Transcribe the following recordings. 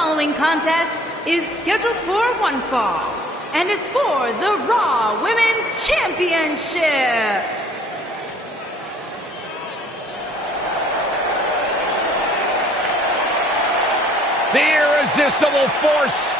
following contest is scheduled for one fall and is for the Raw Women's Championship. The irresistible force.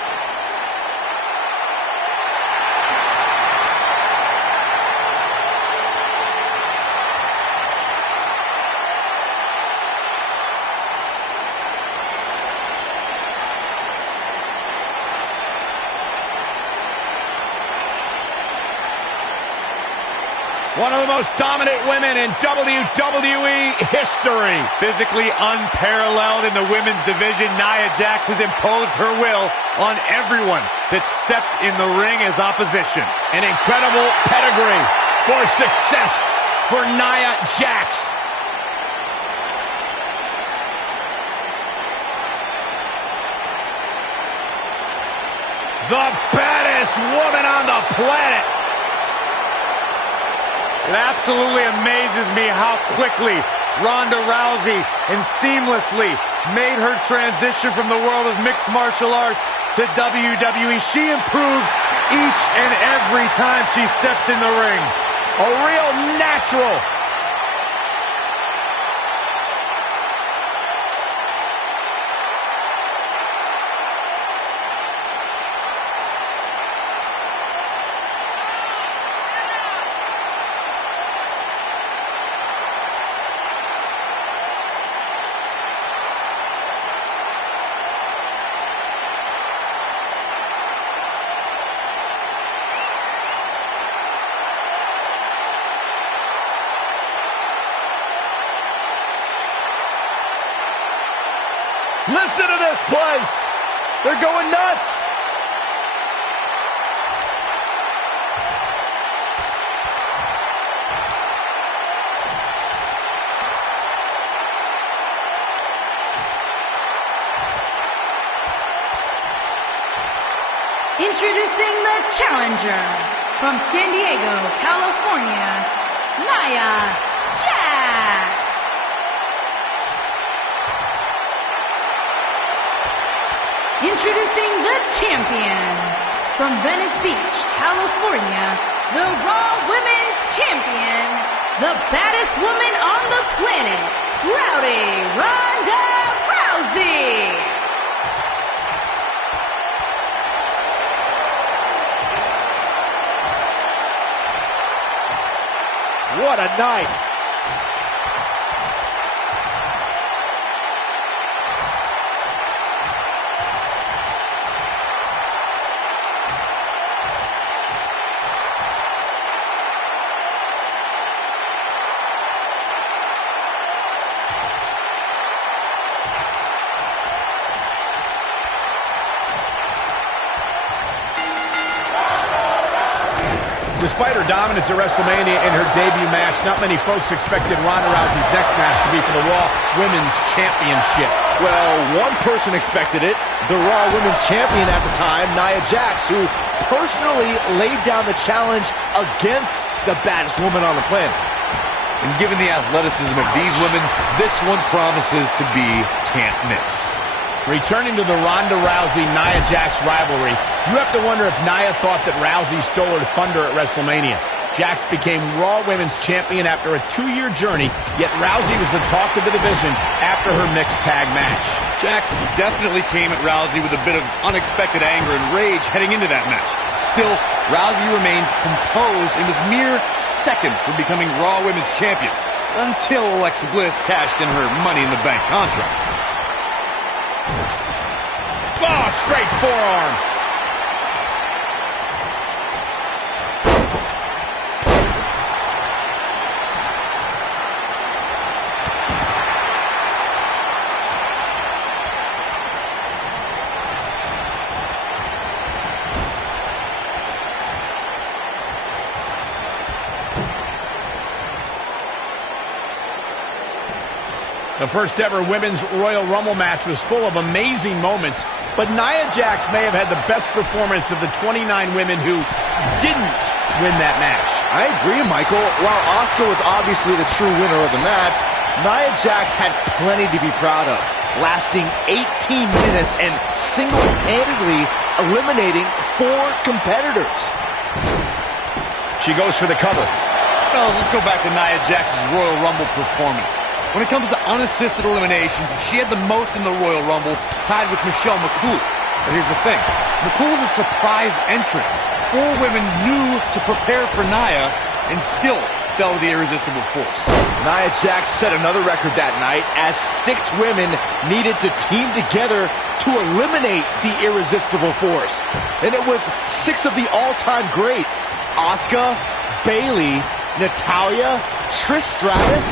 One of the most dominant women in WWE history. Physically unparalleled in the women's division, Nia Jax has imposed her will on everyone that stepped in the ring as opposition. An incredible pedigree for success for Nia Jax. The baddest woman on the planet. It absolutely amazes me how quickly Ronda Rousey and seamlessly made her transition from the world of mixed martial arts to WWE. She improves each and every time she steps in the ring. A real natural. Listen to this place. They're going nuts. Introducing the challenger from San Diego, California, Nia Jax. Introducing the champion from Venice Beach, California, the Raw Women's Champion, the baddest woman on the planet, Ronda Rousey. What a night. Despite her dominance at WrestleMania in her debut match, not many folks expected Ronda Rousey's next match to be for the Raw Women's Championship. Well, one person expected it, the Raw Women's Champion at the time, Nia Jax, who personally laid down the challenge against the baddest woman on the planet. And given the athleticism of these women, this one promises to be can't miss. Returning to the Ronda Rousey-Nia Jax rivalry, you have to wonder if Nia thought that Rousey stole her thunder at WrestleMania. Jax became Raw Women's Champion after a 2-year journey, yet Rousey was the talk of the division after her mixed tag match. Jax definitely came at Rousey with a bit of unexpected anger and rage heading into that match. Still, Rousey remained composed and was mere seconds from becoming Raw Women's Champion, until Alexa Bliss cashed in her Money in the Bank contract. Oh, straight forearm. The first ever Women's Royal Rumble match was full of amazing moments, but Nia Jax may have had the best performance of the 29 women who didn't win that match. I agree, Michael. While Asuka was obviously the true winner of the match, Nia Jax had plenty to be proud of. lasting 18 minutes and single-handedly eliminating 4 competitors. She goes for the cover. Fellas, let's go back to Nia Jax's Royal Rumble performance. When it comes to unassisted eliminations, she had the most in the Royal Rumble, tied with Michelle McCool. But here's the thing. McCool was a surprise entrant. 4 women knew to prepare for Nia and still fell to the irresistible force. Nia Jax set another record that night as 6 women needed to team together to eliminate the irresistible force. And it was 6 of the all-time greats. Asuka, Bayley, Natalya, Trish Stratus,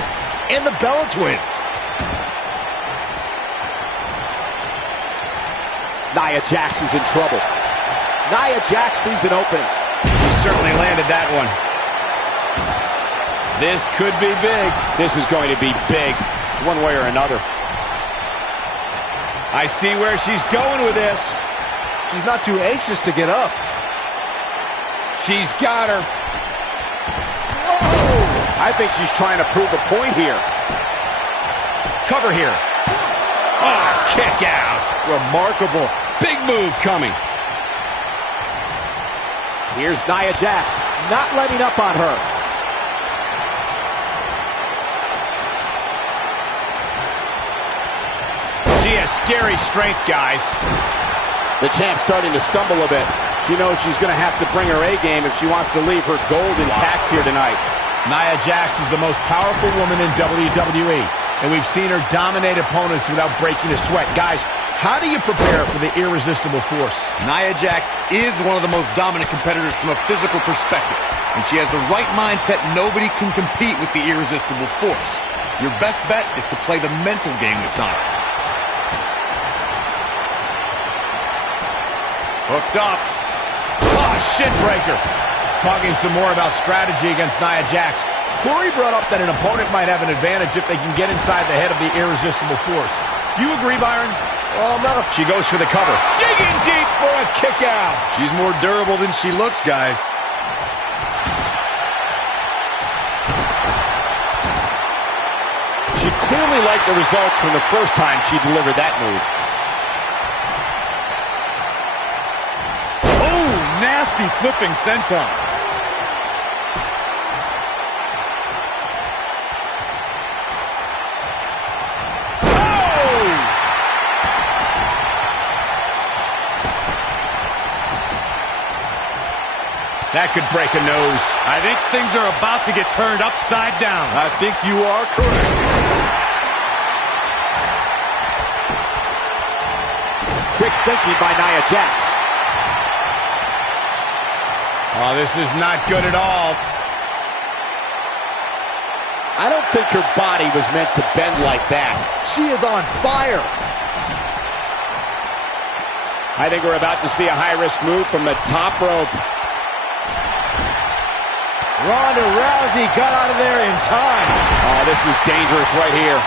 and the Bella Twins. Nia Jax is in trouble. Nia Jax sees an opening. She certainly landed that one. This could be big. This is going to be big, one way or another. I see where she's going with this. She's not too anxious to get up. She's got her. Whoa! I think she's trying to prove a point here. Cover here. Oh, kick out. Remarkable. Big move coming. Here's Nia Jax, not letting up on her. She has scary strength, guys. The champ's starting to stumble a bit. She knows she's going to have to bring her A-game if she wants to leave her gold intact here tonight. Nia Jax is the most powerful woman in WWE, and we've seen her dominate opponents without breaking a sweat. Guys, how do you prepare for the irresistible force? Nia Jax is one of the most dominant competitors from a physical perspective, and she has the right mindset. Nobody can compete with the irresistible force. Your best bet is to play the mental game with Nia. Hooked up. Oh, shin breaker. Talking some more about strategy against Nia Jax. Corey brought up that an opponent might have an advantage if they can get inside the head of the irresistible force. Do you agree, Byron? Well, no. She goes for the cover. Digging deep for a kick out. She's more durable than she looks, guys. She clearly liked the results from the first time she delivered that move. Oh, nasty flipping senton. That could break a nose. I think things are about to get turned upside down. I think you are correct. Quick thinking by Nia Jax. Oh, this is not good at all. I don't think her body was meant to bend like that. She is on fire. I think we're about to see a high-risk move from the top rope. Ronda Rousey got out of there in time. Oh, this is dangerous right here.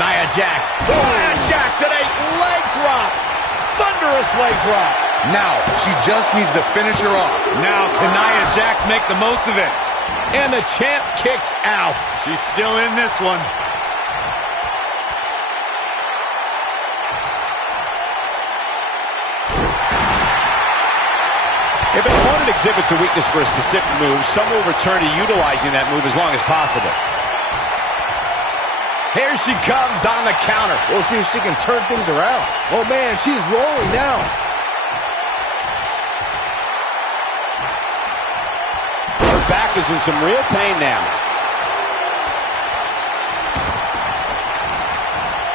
Nia Jax. Nia Jax at a leg drop. Thunderous leg drop. Now, she just needs to finish her off. Now, can Nia Jax make the most of this? And the champ kicks out. She's still in this one. If an opponent exhibits a weakness for a specific move, some will return to utilizing that move as long as possible. Here she comes on the counter. We'll see if she can turn things around. Oh, man, she's rolling now. Her back is in some real pain now.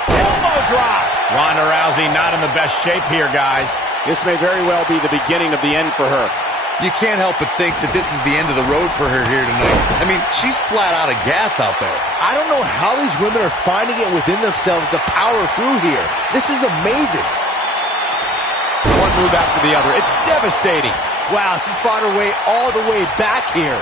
Elbow drop. Ronda Rousey not in the best shape here, guys. This may very well be the beginning of the end for her. You can't help but think that this is the end of the road for her here tonight. I mean, she's flat out of gas out there. I don't know how these women are finding it within themselves to power through here. This is amazing. One move after the other. It's devastating. Wow, she's fought her way all the way back here.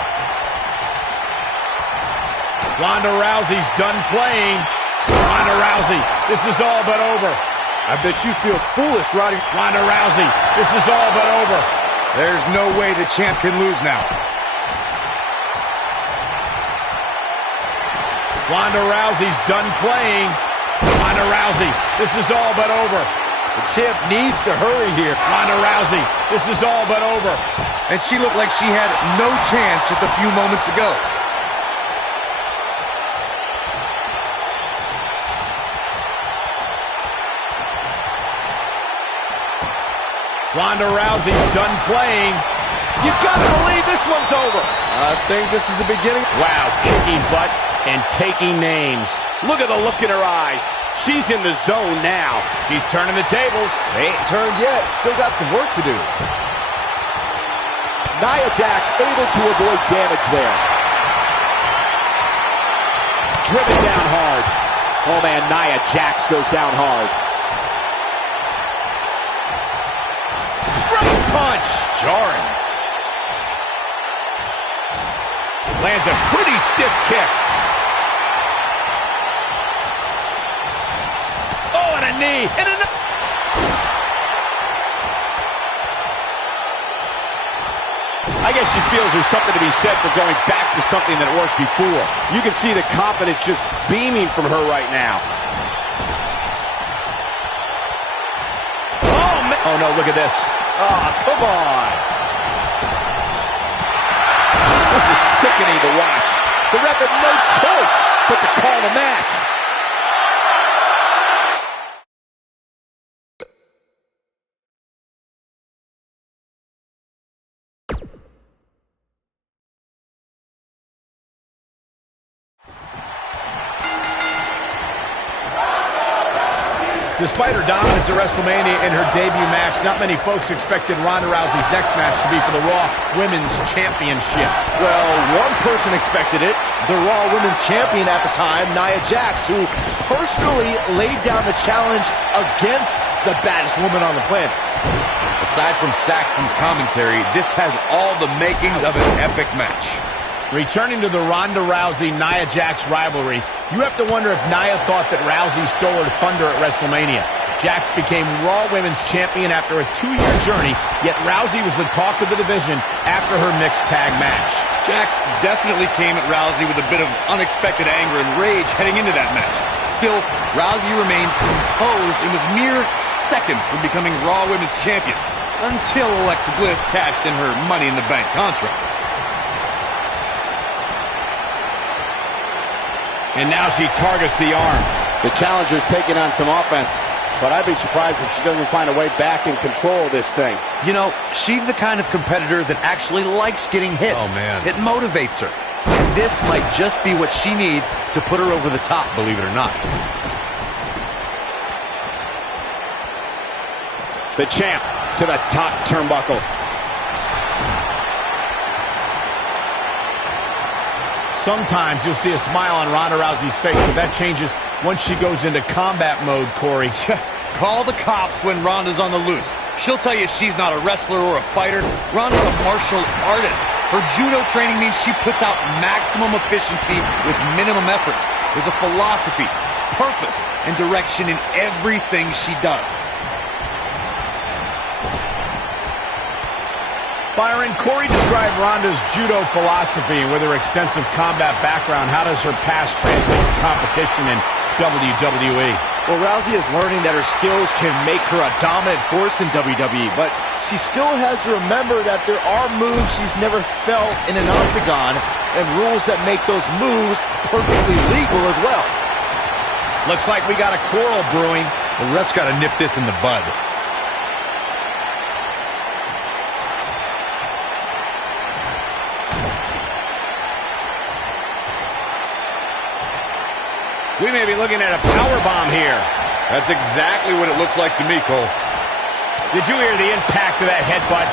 Ronda Rousey's done playing. Ronda Rousey, this is all but over. I bet you feel foolish, Roddy. Ronda Rousey, this is all but over. There's no way the champ can lose now. Ronda Rousey's done playing. Ronda Rousey, this is all but over. The champ needs to hurry here. Ronda Rousey, this is all but over. And she looked like she had no chance just a few moments ago. Ronda Rousey's done playing. You gotta believe this one's over. I think this is the beginning. Wow, kicking butt and taking names. Look at the look in her eyes. She's in the zone now. She's turning the tables. They ain't turned yet. Still got some work to do. Nia Jax able to avoid damage there. Driven down hard. Oh man, Nia Jax goes down hard. Straight punch. Jarring. Lands a pretty stiff kick. Oh, and a knee. And a... I guess she feels there's something to be said for going back to something that worked before. You can see the confidence just beaming from her right now. Oh, man. Oh, no, look at this. Oh, come on. This is sickening to watch. The ref had no choice but to call the match. Despite her dominance at WrestleMania in her debut match, not many folks expected Ronda Rousey's next match to be for the Raw Women's Championship. Well, one person expected it. The Raw Women's Champion at the time, Nia Jax, who personally laid down the challenge against the baddest woman on the planet. Aside from Saxton's commentary, this has all the makings of an epic match. Returning to the Ronda Rousey-Nia Jax rivalry, you have to wonder if Nia thought that Rousey stole her thunder at WrestleMania. Jax became Raw Women's Champion after a 2-year journey, yet Rousey was the talk of the division after her mixed tag match. Jax definitely came at Rousey with a bit of unexpected anger and rage heading into that match. Still, Rousey remained composed and was mere seconds from becoming Raw Women's Champion, until Alexa Bliss cashed in her Money in the Bank contract. And now she targets the arm. The challenger's taking on some offense, but I'd be surprised if she doesn't find a way back in control of this thing. You know, she's the kind of competitor that actually likes getting hit. Oh, man. It motivates her. And this might just be what she needs to put her over the top, believe it or not. The champ to the top turnbuckle. Sometimes you'll see a smile on Ronda Rousey's face, but that changes once she goes into combat mode, Corey. Call the cops when Ronda's on the loose. She'll tell you she's not a wrestler or a fighter. Ronda's a martial artist. Her judo training means she puts out maximum efficiency with minimum effort. There's a philosophy, purpose, and direction in everything she does. Byron, Corey described Ronda's judo philosophy, and with her extensive combat background, how does her past translate to competition in WWE? Well, Rousey is learning that her skills can make her a dominant force in WWE, but she still has to remember that there are moves she's never felt in an octagon, and rules that make those moves perfectly legal as well. Looks like we got a quarrel brewing. The ref's got to nip this in the bud. We may be looking at a powerbomb here. That's exactly what it looks like to me, Cole. Did you hear the impact of that headbutt?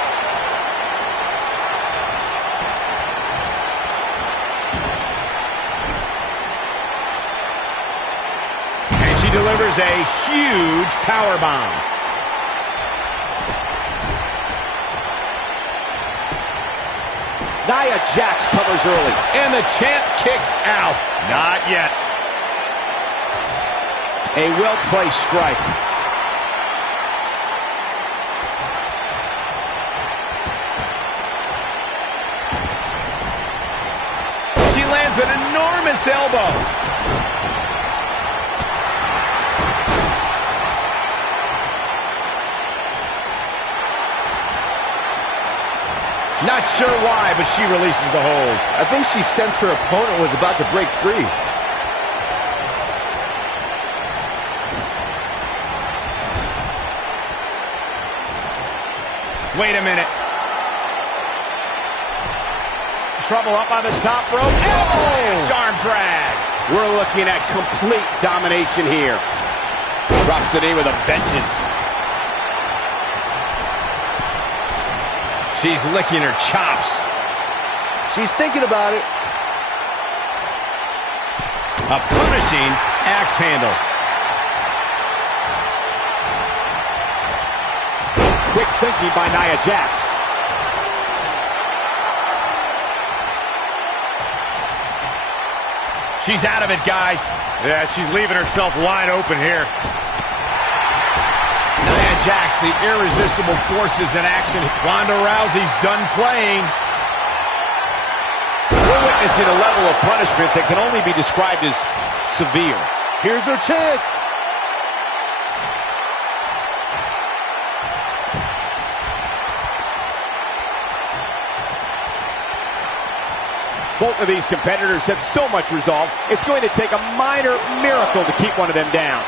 And she delivers a huge powerbomb. Nia Jax covers early. And the champ kicks out. Not yet. A well-placed strike. She lands an enormous elbow. Not sure why, but she releases the hold. I think she sensed her opponent was about to break free. Wait a minute. Trouble up on the top rope. Oh! Arm drag. We're looking at complete domination here. Drops the knee with a vengeance. She's licking her chops. She's thinking about it. A punishing axe handle. Quick thinking by Nia Jax. She's out of it, guys. Yeah, she's leaving herself wide open here. Nia Jax, the irresistible force is in action. Ronda Rousey's done playing. We're witnessing a level of punishment that can only be described as severe. Here's her chance. Both of these competitors have so much resolve, it's going to take a minor miracle to keep one of them down.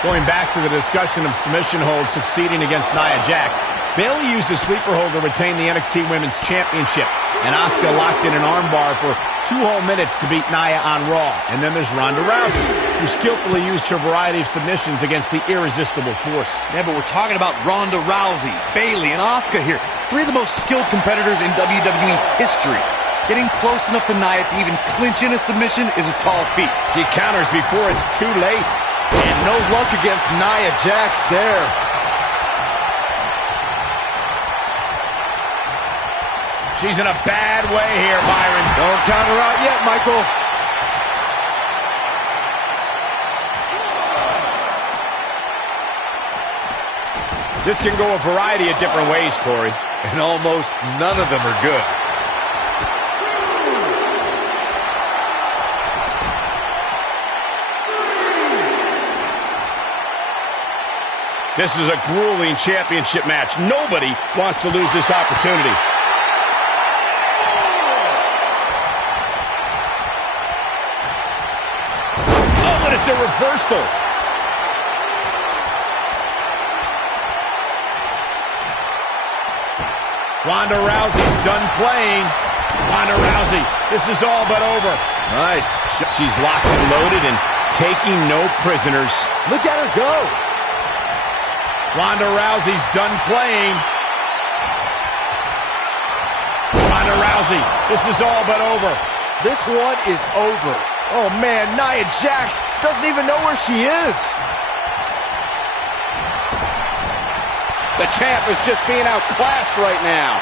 Going back to the discussion of submission holds succeeding against Nia Jax, Bayley used a sleeper hold to retain the NXT Women's Championship, and Asuka locked in an armbar for 2 whole minutes to beat Nia on Raw. And then there's Ronda Rousey, who skillfully used her variety of submissions against the irresistible force. Yeah, but we're talking about Ronda Rousey, Bayley, and Asuka here. 3 of the most skilled competitors in WWE history. Getting close enough to Nia to even clinch in a submission is a tall feat. She counters before it's too late. And no luck against Nia Jax there. She's in a bad way here, Byron. Don't count her out yet, Michael. This can go a variety of different ways, Corey. And almost none of them are good. This is a grueling championship match. Nobody wants to lose this opportunity. Oh, and it's a reversal. Ronda Rousey's done playing. Ronda Rousey, this is all but over. Nice. She's locked and loaded and taking no prisoners. Look at her go. Ronda Rousey's done playing. Ronda Rousey, this is all but over. This one is over. Oh, man, Nia Jax doesn't even know where she is. The champ is just being outclassed right now.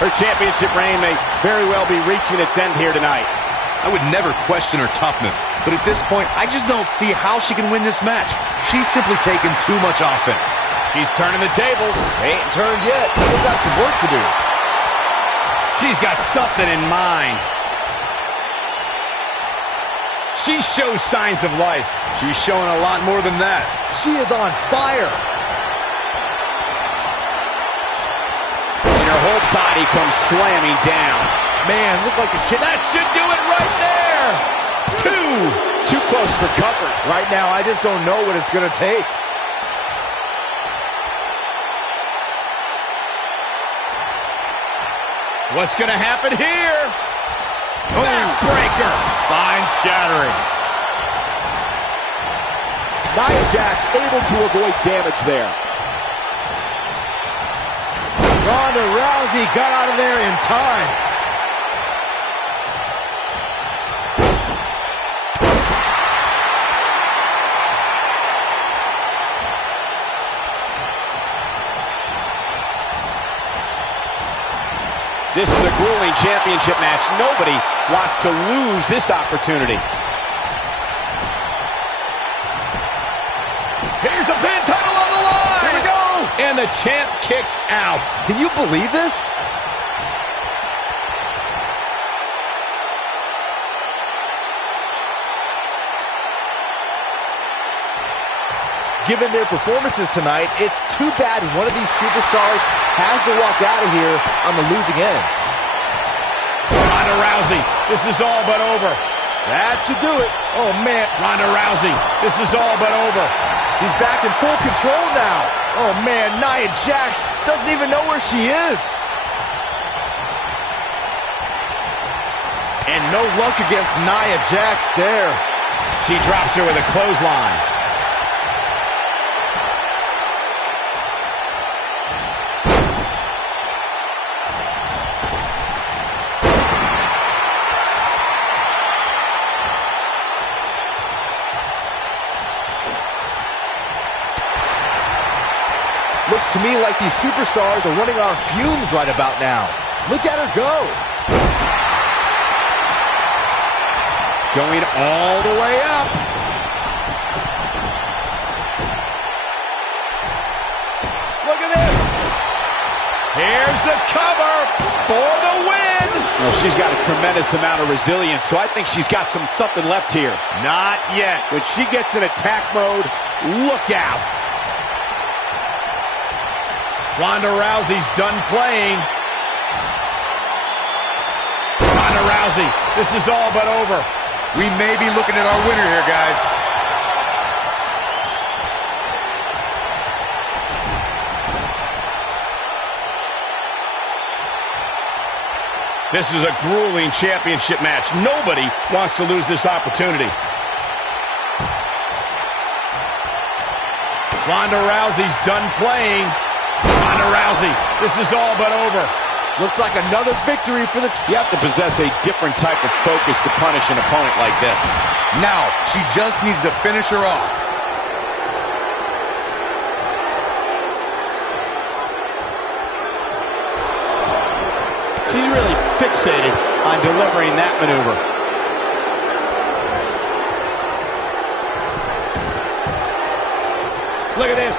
Her championship reign may very well be reaching its end here tonight. I would never question her toughness, but at this point, I just don't see how she can win this match. She's simply taken too much offense. She's turning the tables. They ain't turned yet. Still got some work to do. She's got something in mind. She shows signs of life. She's showing a lot more than that. She is on fire. And her whole body comes slamming down. Man, look like the chip. That should do it right there. 2. Too close for comfort. Right now, I just don't know what it's going to take. What's going to happen here? Backbreaker. Spine-shattering. Nia Jax able to avoid damage there. Ronda Rousey got out of there in time. This is a grueling championship match. Nobody wants to lose this opportunity. Here's the pin, title on the line. Here we go. And the champ kicks out. Can you believe this? Given their performances tonight, it's too bad one of these superstars has to walk out of here on the losing end. Ronda Rousey, this is all but over. That should do it. Oh, man. Ronda Rousey, this is all but over. She's back in full control now. Oh, man, Nia Jax doesn't even know where she is. And no luck against Nia Jax there. She drops her with a clothesline. Looks to me like these superstars are running on fumes right about now. Look at her go. Going all the way up. Look at this. Here's the cover for the win. Well, she's got a tremendous amount of resilience, so I think she's got something left here. Not yet. When she gets in attack mode, look out. Ronda Rousey's done playing. Ronda Rousey, this is all but over. We may be looking at our winner here, guys. This is a grueling championship match. Nobody wants to lose this opportunity. Ronda Rousey's done playing. Ronda Rousey, this is all but over. Looks like another victory for the... You have to possess a different type of focus to punish an opponent like this. Now, she just needs to finish her off. She's really fixated on delivering that maneuver. Look at this.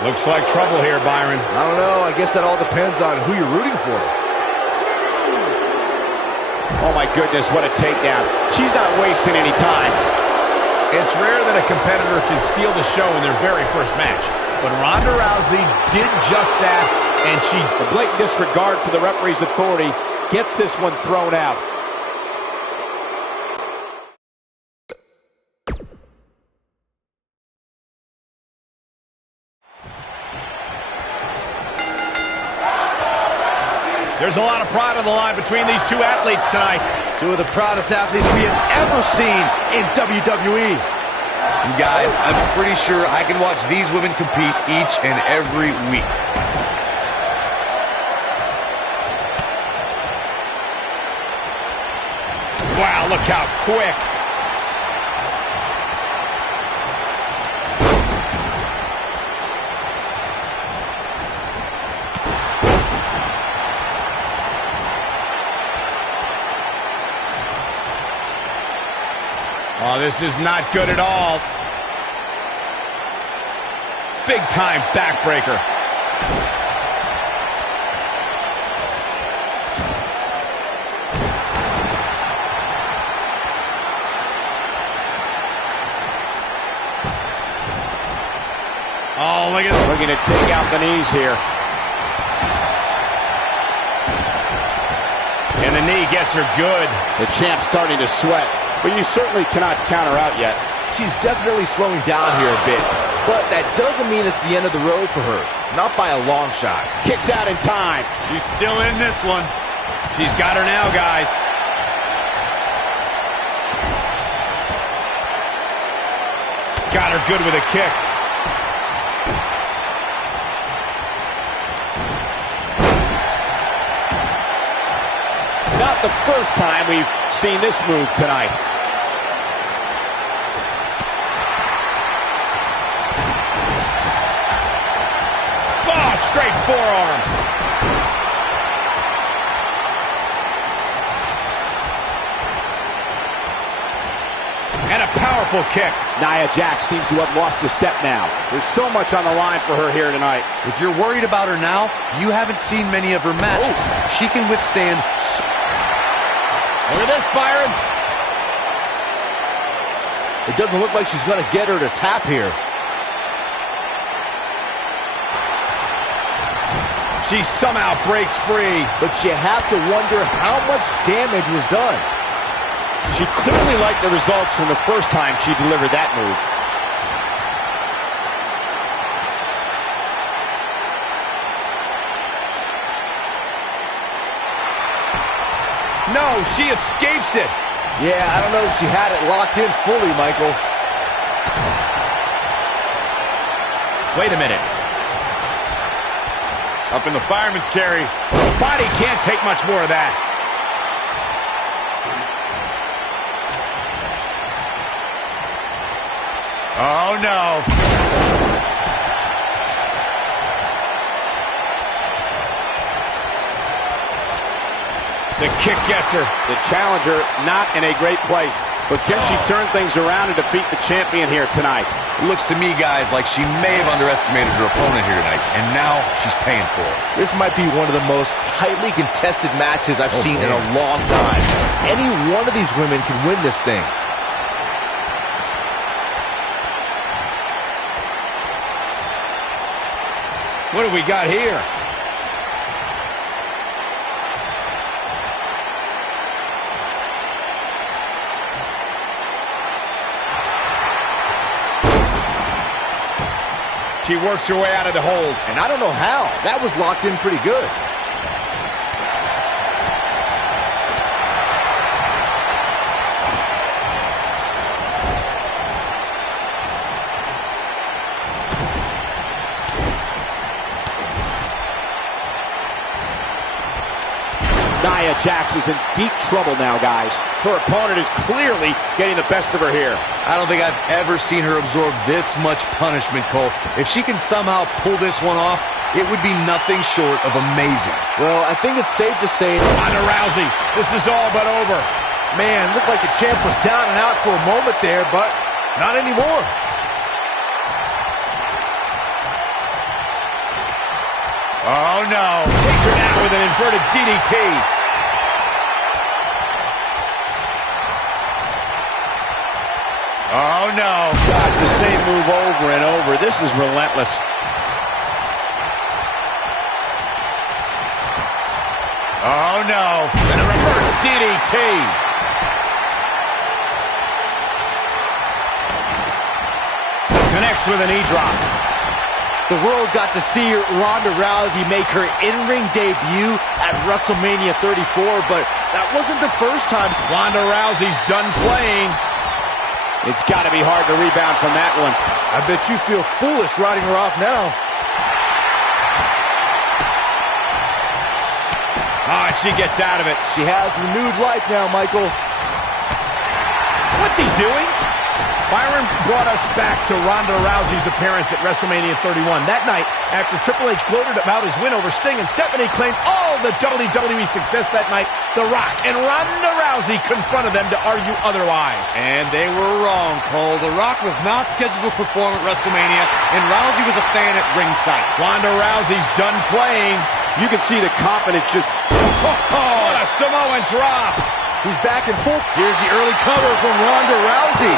Looks like trouble here, Byron. I don't know. I guess that all depends on who you're rooting for. Oh, my goodness, what a takedown. She's not wasting any time. It's rare that a competitor can steal the show in their very first match. But Ronda Rousey did just that, and she... A blatant disregard for the referee's authority gets this one thrown out. There's a lot of pride on the line between these two athletes tonight. Two of the proudest athletes we have ever seen in WWE. And guys, I'm pretty sure I can watch these women compete each and every week. Wow, look how quick. Oh, this is not good at all. Big time backbreaker. Oh, look at this. Looking to take out the knees here. And the knee gets her good. The champ's starting to sweat, but you certainly cannot count her out yet. She's definitely slowing down here a bit, but that doesn't mean it's the end of the road for her. Not by a long shot. Kicks out in time. She's still in this one. She's got her now, guys. Got her good with a kick. Not the first time we've seen this move tonight. Oh, straight forearm. And a powerful kick. Nia Jax seems to have lost a step now. There's so much on the line for her here tonight. If you're worried about her now, you haven't seen many of her matches. She can withstand... Look at this, Byron. It doesn't look like she's going to get her to tap here. She somehow breaks free. But you have to wonder how much damage was done. She clearly liked the results from the first time she delivered that move. No, she escapes it. Yeah, I don't know if she had it locked in fully, Michael. Wait a minute. Up in the fireman's carry. Body can't take much more of that. Oh, no. The kick gets her. The challenger not in a great place. But can she turn things around and defeat the champion here tonight? It looks to me, guys, like she may have underestimated her opponent here tonight, and now she's paying for it. This might be one of the most tightly contested matches I've seen in a long time. Any one of these women can win this thing. What do we got here? She works her way out of the hold. And I don't know how. That was locked in pretty good. Nia Jax is in deep trouble now, guys. Her opponent is clearly getting the best of her here. I don't think I've ever seen her absorb this much punishment, Cole. If she can somehow pull this one off, it would be nothing short of amazing. Well, I think it's safe to say Ronda Rousey, this is all but over. Man, looked like the champ was down and out for a moment there, but not anymore. Oh, no. Takes her down with an inverted DDT. Oh, no. Gosh, the same move over and over. This is relentless. Oh, no. And a reverse DDT. Connects with a knee drop. The world got to see Ronda Rousey make her in-ring debut at WrestleMania 34, but that wasn't the first time. Ronda Rousey's done playing. It's got to be hard to rebound from that one. I bet you feel foolish riding her off now. Oh, and she gets out of it. She has renewed life now, Michael. What's he doing? Byron brought us back to Ronda Rousey's appearance at WrestleMania 31. That night, after Triple H gloated about his win over Sting and Stephanie claimed all the WWE success that night, The Rock and Ronda Rousey confronted them to argue otherwise. And they were wrong, Cole. The Rock was not scheduled to perform at WrestleMania, and Rousey was a fan at ringside. Ronda Rousey's done playing. You can see the confidence just... What a Samoan drop! He's back in full. Here's the early cover from Ronda Rousey.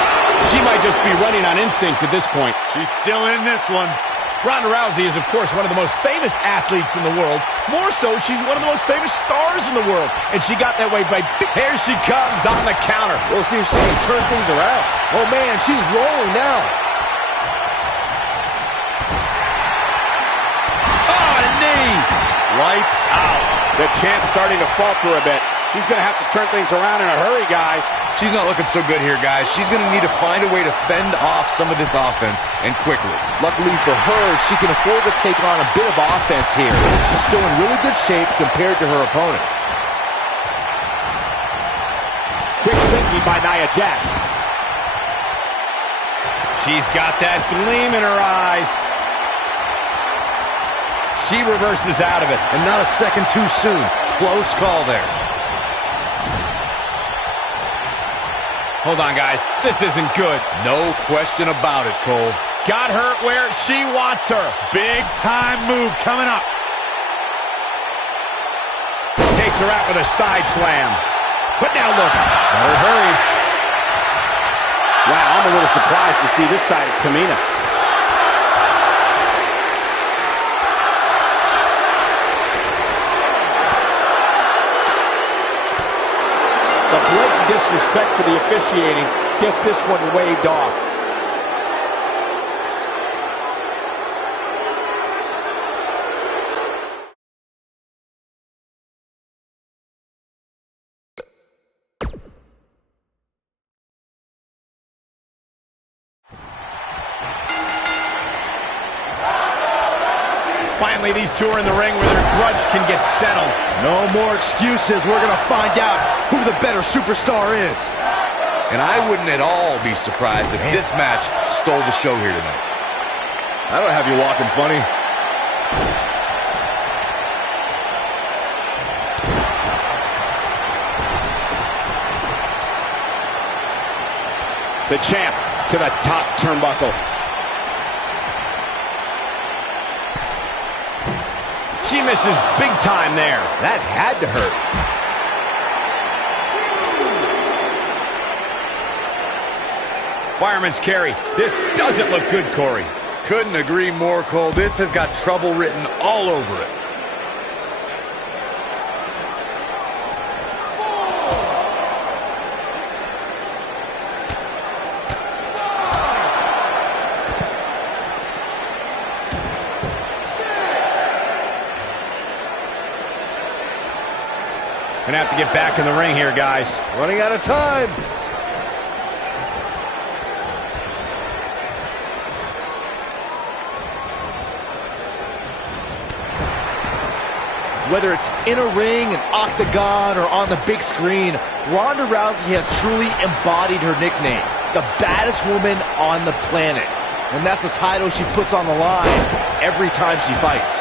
She might just be running on instinct at this point. She's still in this one. Ronda Rousey is, of course, one of the most famous athletes in the world. More so, she's one of the most famous stars in the world. And she got that way by... Here she comes on the counter. We'll see if she can turn things around. Oh, man, she's rolling now. Oh, a knee. Lights out. The champ's starting to falter a bit. She's going to have to turn things around in a hurry, guys. She's not looking so good here, guys. She's going to need to find a way to fend off some of this offense, and quickly. Luckily for her, she can afford to take on a bit of offense here. She's still in really good shape compared to her opponent. Quick thinking by Nia Jax. She's got that gleam in her eyes. She reverses out of it. And not a second too soon. Close call there. Hold on, guys. This isn't good. No question about it, Cole. Got her where she wants her. Big time move coming up. Takes her out with a side slam. But now look. Better hurry. Wow, I'm a little surprised to see this side of Tamina. disrespect for the officiating gets this one waved off. Finally, these two are in the ring where their grudge can get settled. No more excuses. We're going to find out who the better superstar is. And I wouldn't at all be surprised if this match stole the show here tonight. I don't have you walking funny. The champ to the top turnbuckle. She misses big time there. That had to hurt. Fireman's carry. This doesn't look good, Corey. Couldn't agree more, Cole. This has got trouble written all over it. Gonna have to get back in the ring here, guys. Running out of time. Whether it's in a ring, an octagon, or on the big screen, Ronda Rousey has truly embodied her nickname, the baddest woman on the planet. And that's a title she puts on the line every time she fights.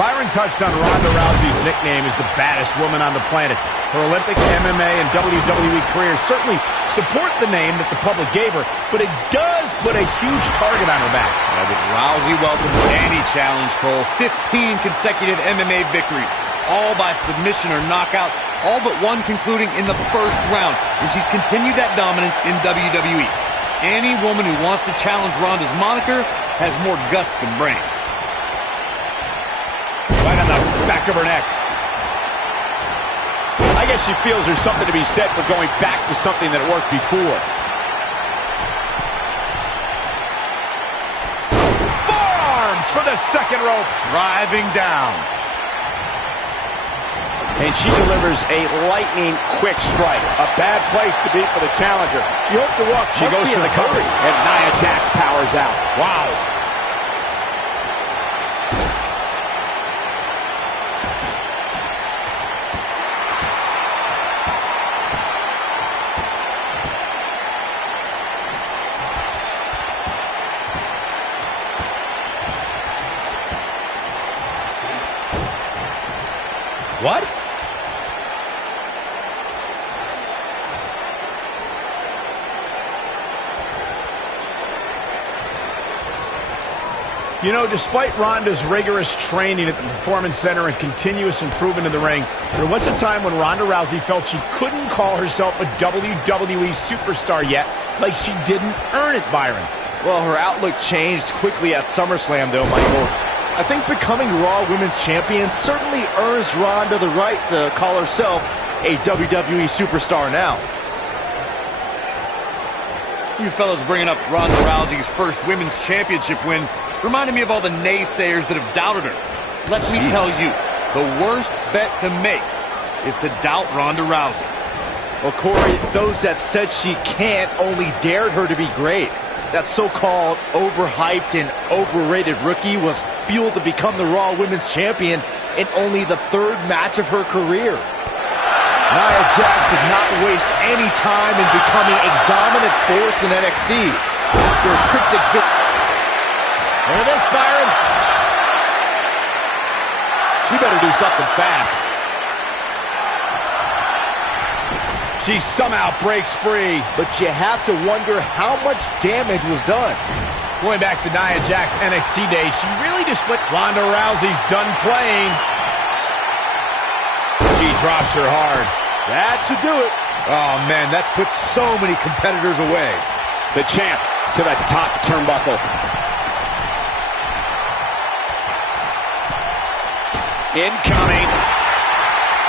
Byron touched on Ronda Rousey's nickname as the baddest woman on the planet. Her Olympic, MMA, and WWE careers certainly support the name that the public gave her, but it does put a huge target on her back. But Rousey welcomes any challenge, Cole. 15 consecutive MMA victories, all by submission or knockout, all but one concluding in the first round. And she's continued that dominance in WWE. Any woman who wants to challenge Ronda's moniker has more guts than brains. Right on the back of her neck. I guess she feels there's something to be said for going back to something that worked before. Forearms for the second rope. Driving down. And she delivers a lightning quick strike. A bad place to be for the challenger. She hopes to walk. She goes for the cover. And Nia Jax powers out. Wow. What? You know, despite Ronda's rigorous training at the Performance Center and continuous improvement in the ring, there was a time when Ronda Rousey felt she couldn't call herself a WWE superstar yet, like she didn't earn it, Byron. Well, her outlook changed quickly at SummerSlam, though, Michael. I think becoming Raw Women's Champion certainly earns Ronda the right to call herself a WWE superstar now. You fellas bringing up Ronda Rousey's first Women's Championship win reminded me of all the naysayers that have doubted her. Let me tell you, the worst bet to make is to doubt Ronda Rousey. Well, Corey, those that said she can't only dared her to be great. That so-called overhyped and overrated rookie was fueled to become the Raw Women's Champion in only the third match of her career. Nia Jax did not waste any time in becoming a dominant force in NXT. After a cryptic victory. Look at this, Byron. She better do something fast. She somehow breaks free. But you have to wonder how much damage was done. Going back to Nia Jax NXT days, she really displayed. Ronda Rousey's done playing. She drops her hard. That should do it. Oh, man, that's put so many competitors away. The champ to the top turnbuckle. Incoming.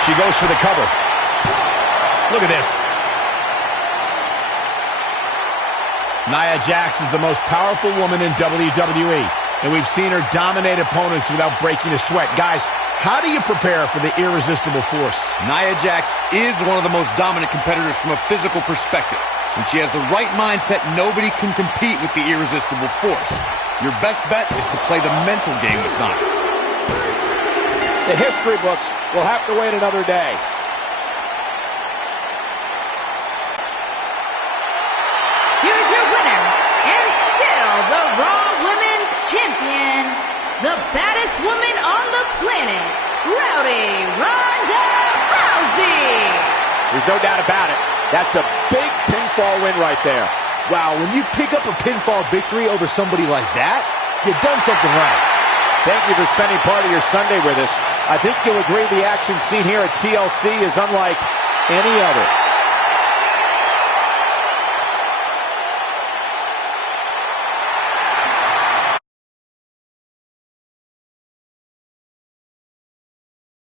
She goes for the cover. Look at this. Nia Jax is the most powerful woman in WWE, and we've seen her dominate opponents without breaking a sweat. Guys, how do you prepare for the irresistible force? Nia Jax is one of the most dominant competitors from a physical perspective. When she has the right mindset, nobody can compete with the irresistible force. Your best bet is to play the mental game with Nia. The history books will have to wait another day. Here's your winner, and still the Raw Women's Champion, the baddest woman on the planet, Ronda Rousey. There's no doubt about it. That's a big pinfall win right there. Wow, when you pick up a pinfall victory over somebody like that, you've done something right. Thank you for spending part of your Sunday with us. I think you'll agree the action seen here at TLC is unlike any other.